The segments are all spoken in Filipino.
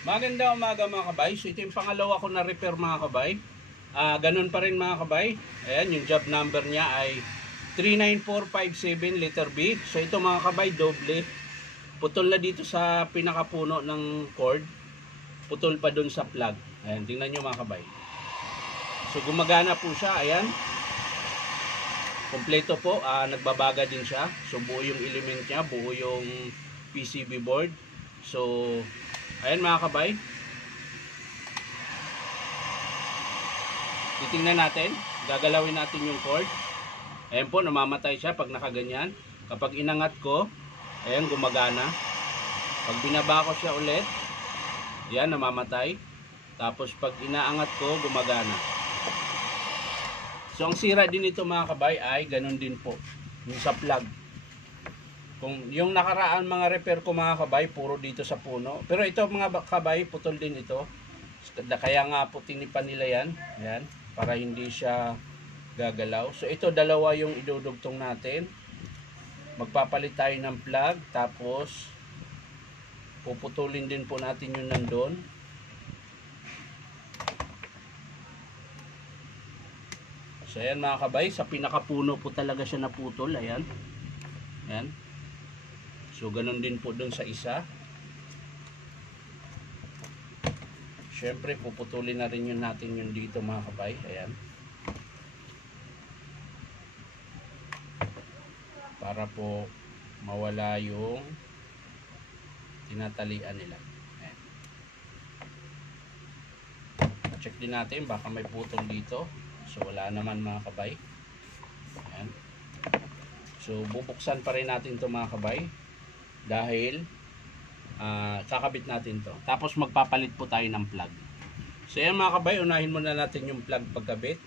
Maganda umaga mga kabay. So ito yung pangalawa ko na repair mga kabay. Ganun pa rin mga kabay. Ayan, yung job number niya ay 39457 letter B. So ito mga kabay, doble. Putol na dito sa pinakapuno ng cord. Putol pa dun sa plug. Ayan, tingnan nyo mga kabay. So gumagana po siya, ayan. Kompleto po, nagbabaga din siya. So buo yung element niya, buo yung PCB board. So ayan mga kabay. Titingnan natin. Gagalawin natin yung cord. Ayan po, namamatay siya pag nakaganyan. Kapag inangat ko, ayan, gumagana. Pag binaba ko siya ulit, ayan, namamatay. Tapos pag inaangat ko, gumagana. So ang sira din ito mga kabay ay ganun din po. Yung sa plug. Kung yung nakaraan mga repair ko mga kabay, puro dito sa puno. Pero ito mga kabay, putol din ito. Kaya nga po tinipan nila yan. Ayan, para hindi siya gagalaw. So ito dalawa yung idudugtong natin. Magpapalit tayo ng plug. Tapos puputulin din po natin yung nandun. So ayan mga kabay, sa pinakapuno po talaga siya naputol. Ayan. Ayan. So ganun din po dun sa isa. Siyempre puputulin na rin yun natin yun dito mga kabay. Ayan. Para po mawala yung tinatalian nila. Ayan. Check din natin baka may putol dito. So wala naman mga kabay. Ayan. So bubuksan pa rin natin ito mga kabay. Dahil kakabit natin to. Tapos magpapalit po tayo ng plug. So yan mga kabay, unahin muna natin yung plug pagkabit.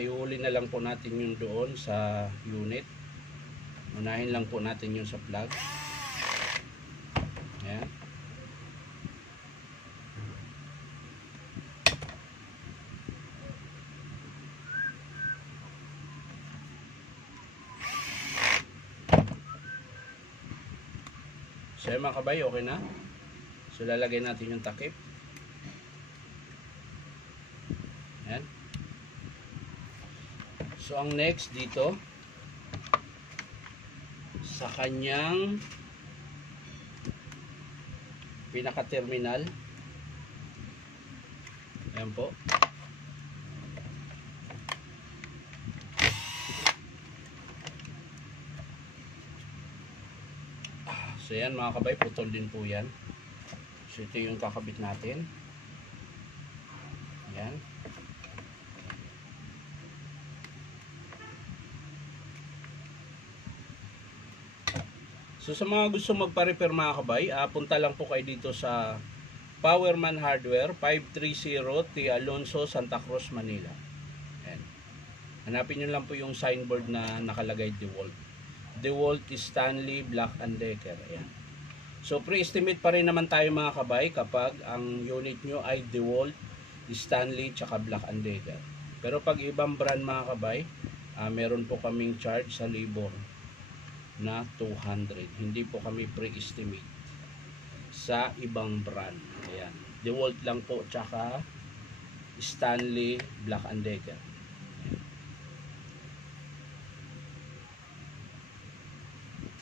Ihuli na lang po natin yung doon sa unit. Unahin lang po natin yung sa plug. Ayan. So yan mga kabay, okay na. So lalagay natin yung takip. Ayan. So ang next dito, sa kanyang pinaka-terminal. Ayan po. So yan mga kabay, putol din po yan. So ito yung kakabit natin. Yan. So sa mga gusto magpa-repair mga kabay, punta lang po kayo dito sa Powerman Hardware, 530 T. Alonso, Santa Cruz, Manila. Yan. Hanapin nyo lang po yung signboard na nakalagay DeWalt. DeWalt Stanley Black & Decker. Ayan. So pre-estimate pa rin naman tayo mga kabay kapag ang unit nyo ay DeWalt, Stanley, tsaka Black & Decker. Pero pag ibang brand mga kabay, meron po kaming charge sa labor na 200. Hindi po kami pre-estimate sa ibang brand. Ayan. DeWalt lang po tsaka Stanley Black & Decker.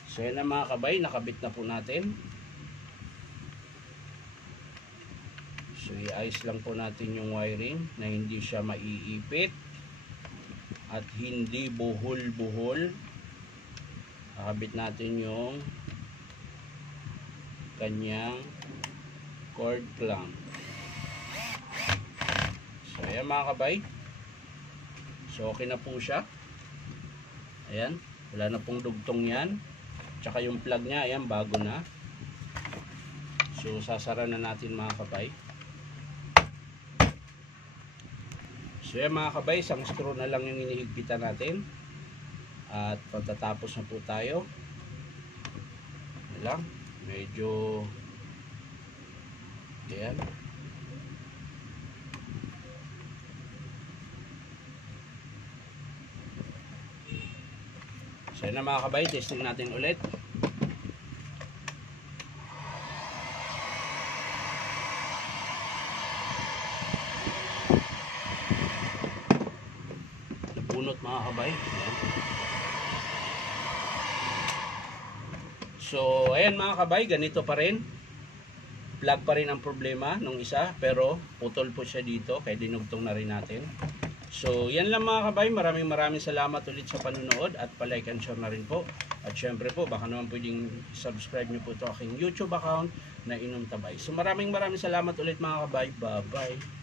So yan na mga kabay, nakabit na po natin. So i-ayos lang po natin yung wiring na hindi siya maiipit at hindi buhol-buhol. Nakabit natin yung kanyang cord clamp. So ayan mga kabay. So okay na po siya. Ayan, wala na pong dugtong yan. Tsaka yung plug niya, ayan, bago na. So sasara na natin mga kabay. So ayan mga kabay, isang screw na lang yung inihigpitan natin. At pagtatapos na po tayo. Ayan lang, medyo ayan. So yun na mga kabay, testing natin ulit. bunot mga kabay. Ayan. So ayan mga kabay, ganito pa rin. Plug pa rin ang problema nung isa, pero putol po siya dito, kaya dinugtong na rin natin. So yan lang mga kabay, maraming salamat ulit sa panunood at palike and share na rin po. At syempre po, baka naman pwedeng subscribe nyo po ito aking YouTube account na Inom Tabay. So maraming salamat ulit mga kabay. Bye bye.